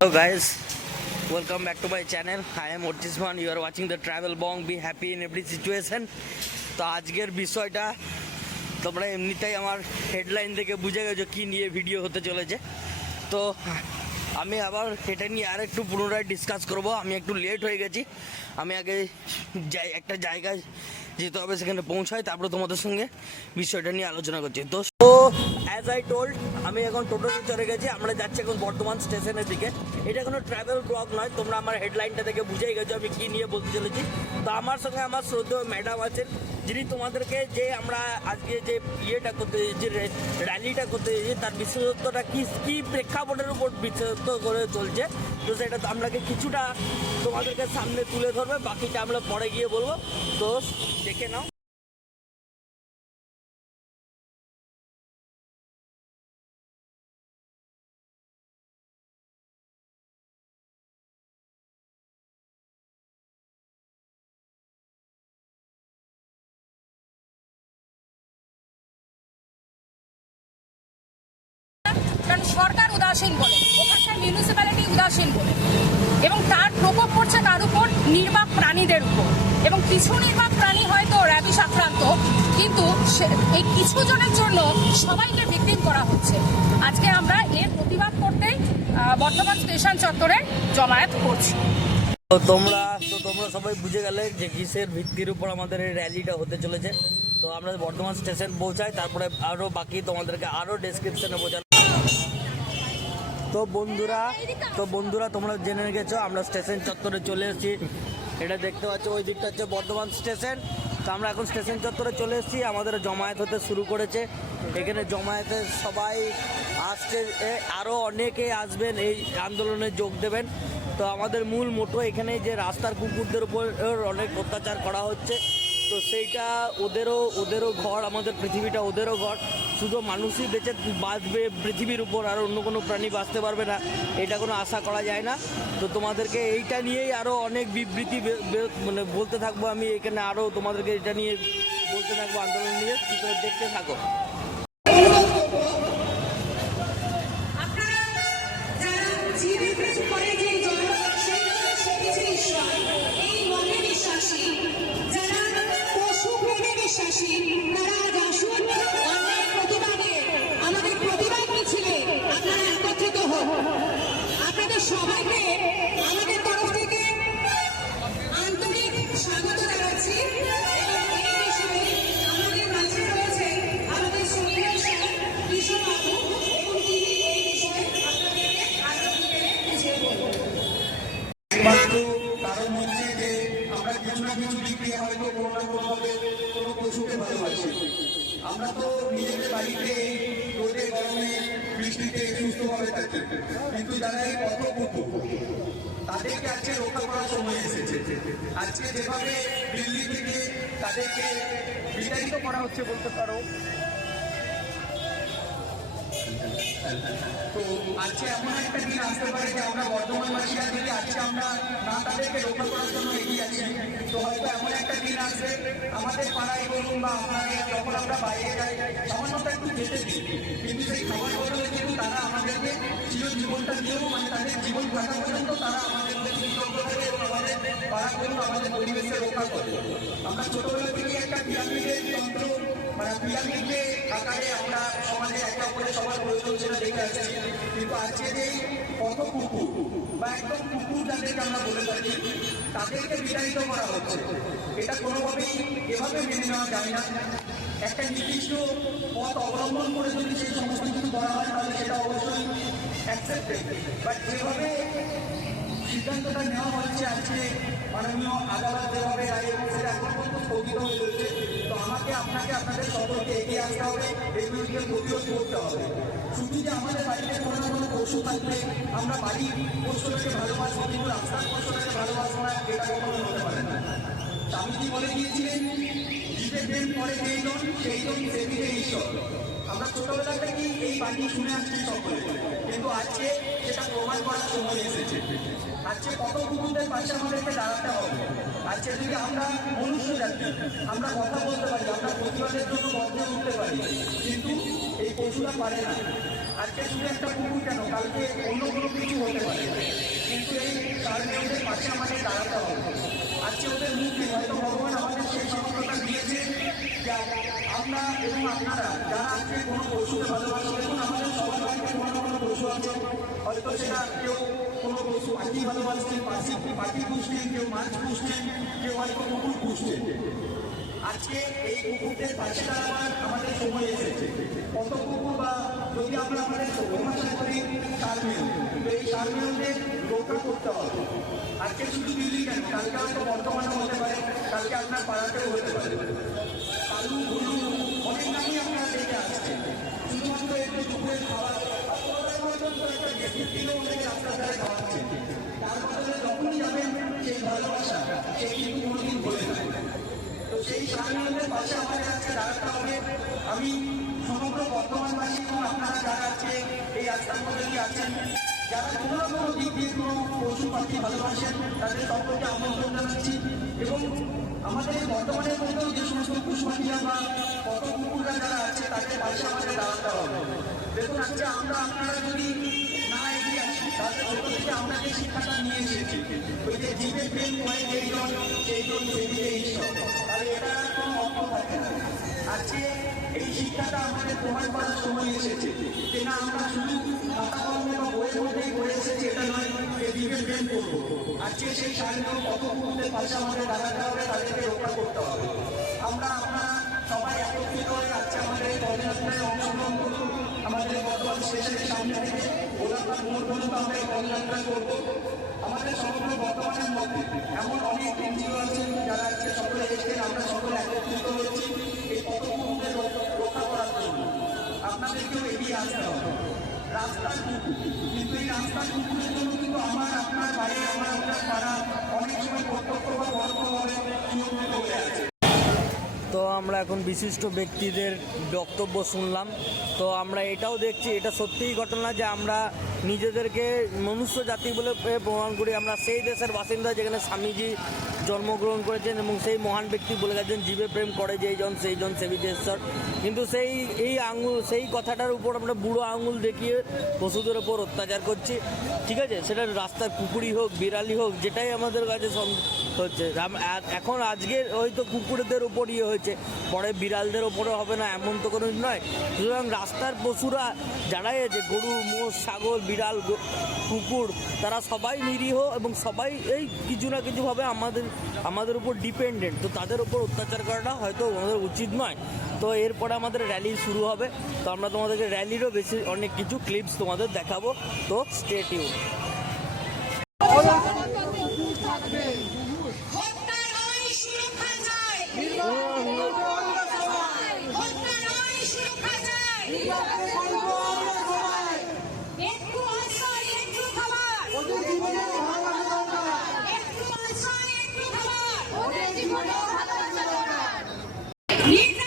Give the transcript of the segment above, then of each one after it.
Hello guys, welcome back to my channel. I am Ortisman. You are watching the Travel Bong. Be happy in every situation. তো আজকের বিষয়টা তোমরা এমনিতেই আমার headline থেকে বুঝে গেছো কি নিয়ে ভিডিও হতে চলেছে তো আমি আবার এটা নিয়ে আর একটু পুনরায় ডিসকাস করব আমি একটু লেট হয়ে গেছি আমি আগে একটা জায়গায় যেতে হবে সেখানে পৌঁছাই তারপরে তোমাদের সঙ্গে বিষয়টা নিয়ে আলোচনা করছি তো অ্যাজ আই টোল্ড আমি এখন টোটোতে চলে গেছি, আমরা যাচ্ছি এখন বর্ধমান স্টেশনের দিকে। এটা কোনো ট্রাভেল ব্লগ নয়, তোমরা আমার হেডলাইনটা দেখে বুঝেই গেছো, আমি কী নিয়ে বলতে চলেছি। তো আমার সঙ্গে আমার শ্রদ্ধেয় ম্যাডাম আছেন, যিনি তোমাদেরকে যে আমরা আজকে যে ইয়েটা করতে যে র্যালিটা করতে যাচ্ছি, তার বিশেষত্বটা কী কী প্রেক্ষাপটের উপর বিশেষত্ব করে চলছে, তো সেটা আপনাকে কিছুটা তোমাদেরকে সামনে তুলে ধরবে, বাকিটা আমরা পরে গিয়ে বলব। তো দেখে নাও। উদাসীন বলে। ওখানকার মিউনিসিপ্যালিটি উদাসীন বলে। এবং তার প্রকোপ পড়ছে তার উপর নির্বাক প্রাণীদের উপর। এবং কিছু নির্বাক প্রাণী হয়তো র্যাবিস আক্রান্ত কিন্তু এই কিছু জনের জন্য সবাইকে ভিক্টিম করা হচ্ছে। আজকে আমরা এর প্রতিবাদ করতেই বর্ধমান স্টেশন চত্বরে জমায়েত করছি। তোমরা, তো তোমরা সবাই বুঝে গেলে যে কিসের ভিত্তির উপর আমাদের এই র্যালিটা হতে চলেছে। তো আমরা বর্ধমান স্টেশন পৌঁছাই, তারপরে আরও বাকি তোমাদেরকে আরও ডেসক্রিপশনে বোঝানো তো বন্ধুরা তো বন্ধুরা, তোমরা জেনে গেছো, আমরা স্টেশন চত্বরে চলে এসেছি। এটা দেখতে পাচ্ছ, ওই দিকটা হচ্ছে বর্ধমান স্টেশন। তো আমরা এখন স্টেশন চত্বরে চলে এসেছি। আমাদের জমায়েত হতে শুরু করেছে। এখানে জমায়েতে সবাই আসছে আরও অনেকে আসবেন, এই আন্দোলনে যোগ দেবেন। তো আমাদের মূল মোটো এখানে যে রাস্তার কুকুরদের উপর অনেক অত্যাচার করা হচ্ছে। তো সেইটা ওদেরও ওদেরও ঘর, আমাদের পৃথিবীটা ওদেরও ঘর। শুধু মানুষই বেঁচে বাঁচবে, পৃথিবীর উপর আর অন্য কোনো প্রাণী বাঁচতে পারবে না, এটা কোনো আশা করা যায় না। তো তোমাদেরকে এইটা নিয়েই আরও অনেক বিবৃতি মানে বলতে থাকব আমি, এখানে আরও তোমাদেরকে এটা নিয়ে বলতে থাকব, আন্দোলন নিয়ে দেখতে থাকো। যারা পশু প্রেমে বিশ্বাসী, তারা আমাদের তরফ থেকে আন্তরিক স্বাগত জানাচ্ছি। কিছু না কিছু দিক দিয়ে হয়তো কোনো আমরা তো নিজেদের বাড়িতে রোদে গরমে বৃষ্টিতে সুস্থভাবে থাকি কিন্তু যারা এই পথ তাদেরকে আজকে রক্ষা করার সময় এসেছে। আজকে যেভাবে দিল্লি থেকে তাদেরকে বিতাড়িত করা হচ্ছে বলতে পারো। তো আজকে এমন একটা দিন আসতে পারে যে আমরা বর্ধমানবাসীরা যদি আজকে আমরা না তাদেরকে রক্ষা করার জন্য এগিয়ে আছি তো হয়তো এমন একটা দিন আসবে আমাদের পাড়ায় বলুন বা আপনাকে যখন আমরা বাইরে যাই সামান্যটা একটু যেতে দিই কিন্তু সেই খাবার বদলে কিন্তু তারা আমাদেরকে চির জীবনটা দিয়েও মানে তাদের জীবন কাটা পর্যন্ত তারা আমাদের কৃতজ্ঞ থাকে এবং আমাদের পাড়া বলুন আমাদের পরিবেশকে রক্ষা করে আমরা ছোটবেলা থেকে একটা পিরামিডের যন্ত্র মানে পিরামিডকে আকারে আমরা সমাজে একে অপরের সবার প্রয়োজন সেটা দেখে আসছি। কিন্তু আজকে যে পথ কুকুর? বা একদম কুকুর যাদেরকে আমরা বলে থাকি, তাদেরকে বিতাড়িত করা হচ্ছে। এটা কোনোভাবেই এভাবে মেনে নেওয়া যায় না। একটা নির্দিষ্ট পথ অবলম্বন করে যদি সেই সমস্ত কিছু করা হয়, তাহলে সেটা অবশ্যই অ্যাকসেপ্টেড বাট যেভাবে সিদ্ধান্তটা নেওয়া হচ্ছে, আজকে মাননীয় আদালত যেভাবে রায়, সেটা এখন পর্যন্ত স্থগিত হয়ে রয়েছে। আমাকে, আপনাকে, আপনাদের সকলকে এগিয়ে আসতে হবে এগুলোকে প্রতিরোধ করতে হবে। শুধু যে আমাদের বাড়িতে কোনো না কোনো পশু থাকলে আমরা বাড়ি পশুটাকে ভালোবাসবো, কিন্তু রাস্তার পশুটাকে ভালোবাসবো না, এটা কখনো হতে পারে না। স্বামীজি বলে গিয়েছিলেন জীবে প্রেম করে যেই জন সেই জন সেবিকে ঈশ্বর। আমরা ছোটবেলা থেকেই এই বাণী শুনে আসছি সকলে। কিন্তু আজকে সেটা প্রমাণ করার সময় এসেছে। আজকে কত কুকুরদের পাশে আমাদেরকে দাঁড়াতে হবে। আজকে যদি আমরা মনুষ্য জাতি, আমরা কথা বলতে পারি, আমরা প্রতিবাদের জন্য মধ্যে উঠতে পারি, কিন্তু এই পশুরা পারে না। আজকে শুধু একটা কুকুর কেন, কালকে অন্য কোনো কিছু হতে পারে। কিন্তু এই ওদের পাশে আমাদের দাঁড়াতে হবে। আজকে ওদের মুখে হয়তো ভগবান আমাদের সেই সফলতা দিয়েছে যে আমরা এবং আপনারা, যারা আজকে কোনো পশুকে ভালোবাসে, দেখুন আমাদের সবার কোনো কোনো পশু আছে। হয়তো সেটা কেউ কোনো পশু পাখি ভালোবাসছেন পাখি পাখি পুষছেন কেউ মাছ পুষছেন কেউ হয়তো কুকুর পুষছেন আজকে এই কুকুরদের পাশে দাঁড়াবার আমাদের সময় এসেছে কত কুকুর বা যদি আমরা আমাদের ভাষায় করি সারমেয় তো এই সারমেয়দের রক্ষা করতে হবে আজকে শুধু কালকে হয়তো বর্তমানে হতে পারে কালকে আপনার পাড়াতেও হতে পারে কালু ভুলু অনেক নামই আপনারা দেখে আসছেন শুধুমাত্র একটু দুপুরের খাবার আপনাদের পর্যন্ত একটা গেটের দিলেও ওদেরকে রাস্তার ধারে খাওয়াচ্ছেন তার বদলে যখনই যাবেন সেই ভালোবাসা সে কিন্তু কোনোদিন ভুলে যাবে না। তো সেই স্বাধীনতার পাশে আমাদের আজকে দাঁড়াতে হবে আমি সমগ্র বর্তমানবাসী এবং আপনারা যারা আজকে এই রাস্তার মধ্যে আছেন, যারা কোনো না কোনো দিক দিয়ে কোনো পশু পাখি ভালোবাসেন, তাদের সকলকে আমন্ত্রণ জানাচ্ছি। এবং আমাদের এই বর্তমানের মধ্যেও যে সমস্ত পশু পাখিরা বা কত কুকুররা যারা আছে, তাদের পাশে আমাদের দাঁড়াতে হবে। দেখুন, আজকে আমরা আপনারা যদি না এগিয়ে আসি, তাহলে ছোট থেকে আমরা যে শিক্ষাটা নিয়ে এসেছি, ওই যে জীবের প্রেম করে যেইজন সেইজন সেদিকে ঈশ্বর। তাহলে এটা কোনো অর্থ থাকে না। আজকে এই শিক্ষাটা আমাদের প্রমাণ করার সময় এসেছে। যে না আমরা শুধু খাতা কলমে বা বইয়ের মধ্যেই পড়ে এসেছি, এটা নয় জীবের প্রেম করব। আজকে সেই স্বাধীন কত কুকুরদের পাশে আমাদের দাঁড়াতে হবে, তাদেরকে রক্ষা করতে হবে। আমরা আপনারা সবাই একত্রিত হয়ে আজকে আমাদের এই পদযাত্রায় অংশগ্রহণ করুন আমাদের বর্তমান স্টেশনের সামনে থেকে গোলাপার মোড় পর্যন্ত আমরা এই পদযাত্রা করব। আমাদের সমগ্র বর্তমানের মধ্যে এমন অনেক এনজিও আছে যারা আজকে সকলে এসেছেন, আমরা সকলে একত্রিত হয়েছি এই পদক্ষেপের রক্ষা করার জন্য আপনাদেরকেও এগিয়ে আসতে হবে রাস্তার কুকুর কিন্তু এই রাস্তার কুকুরের জন্য কিন্তু আমার আপনার বাড়ি আমার আপনার পাড়া অনেক সময় প্রত্যক্ষ বা পরোক্ষভাবে সুরক্ষিত হয়ে আছে তো আমরা এখন বিশিষ্ট ব্যক্তিদের বক্তব্য শুনলাম। তো আমরা এটাও দেখছি এটা সত্যিই ঘটনা যে আমরা নিজেদেরকে মনুষ্য জাতি বলে প্রমাণ করি। আমরা সেই দেশের বাসিন্দা যেখানে স্বামীজি জন্মগ্রহণ করেছেন এবং সেই মহান ব্যক্তি বলে গেছেন, জীবে প্রেম করে যেইজন সেইজন সেবিতেশ্বর কিন্তু সেই, এই আঙুল, সেই কথাটার উপর আমরা বুড়ো আঙুল দেখিয়ে পশুদের ওপর অত্যাচার করছি। ঠিক আছে? সেটা রাস্তার কুকুরই হোক বিড়ালি হোক, যেটাই আমাদের কাছে হচ্ছে। এখন আজকে হয়তো কুকুরদের ওপর ইয়ে হয়েছে, পরে বিড়ালদের ওপরে হবে না, এমন তো কোনো নয়। সুতরাং রাস্তার পশুরা যারাই আছে, গরু, মোষ, ছাগল বিড়াল কুকুর, তারা সবাই নিরীহ এবং সবাই এই কিছু না কিছুভাবে আমাদের আমাদের উপর ডিপেন্ডেন্ট তো তাদের উপর অত্যাচার করাটা হয়তো আমাদের উচিত নয়। তো এরপরে আমাদের র্যালি শুরু হবে। তো আমরা তোমাদেরকে র্যালিরও বেশি অনেক কিছু ক্লিপস তোমাদের দেখাবো। তো state Need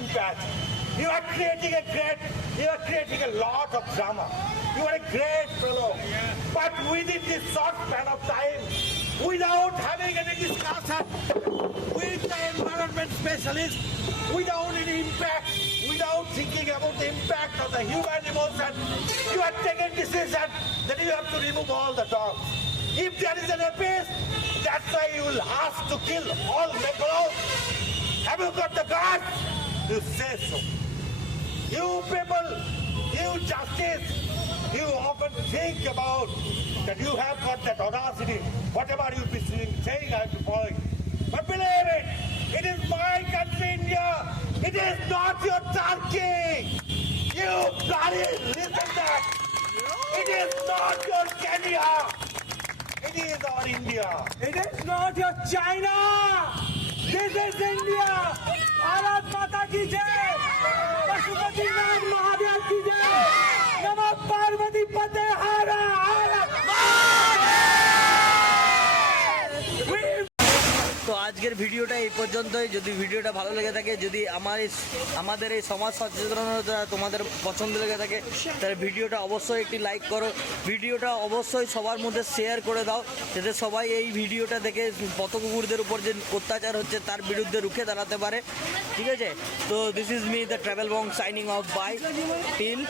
impact. You are creating a great, you are creating a lot of drama. You are a great fellow. But within this short span of time, without having any discussion, with the environment specialist without any impact, without thinking about the impact of the human emotion. You have taken decision that you have to remove all the dogs. If there is an abyss, that's why you will ask to kill all buffaloes. Have you got the guts? You say so. You people, you justice, you often think about that you have got that audacity. Whatever you be saying, I have to follow. it. But believe it, it is my country, India. It is not your Turkey. You bloody listen that. It is not your Kenya. It is our India. It is not your China. This is India. Bharat Mata की जय। पशुपति नाथ महादेव की जय। नमः पार्वती पते हरा हरा আজকের ভিডিওটা এই পর্যন্তই। যদি ভিডিওটা ভালো লেগে থাকে, যদি আমার আমাদের এই সমাজ সচেতনতা তোমাদের পছন্দ লেগে থাকে, তাহলে ভিডিওটা অবশ্যই একটি লাইক করো। ভিডিওটা অবশ্যই সবার মধ্যে শেয়ার করে দাও, যাতে সবাই এই ভিডিওটা দেখে পত কুকুরদের উপর যে অত্যাচার হচ্ছে, তার বিরুদ্ধে রুখে দাঁড়াতে পারে। ঠিক আছে? তো this is me the travel Bong signing off by till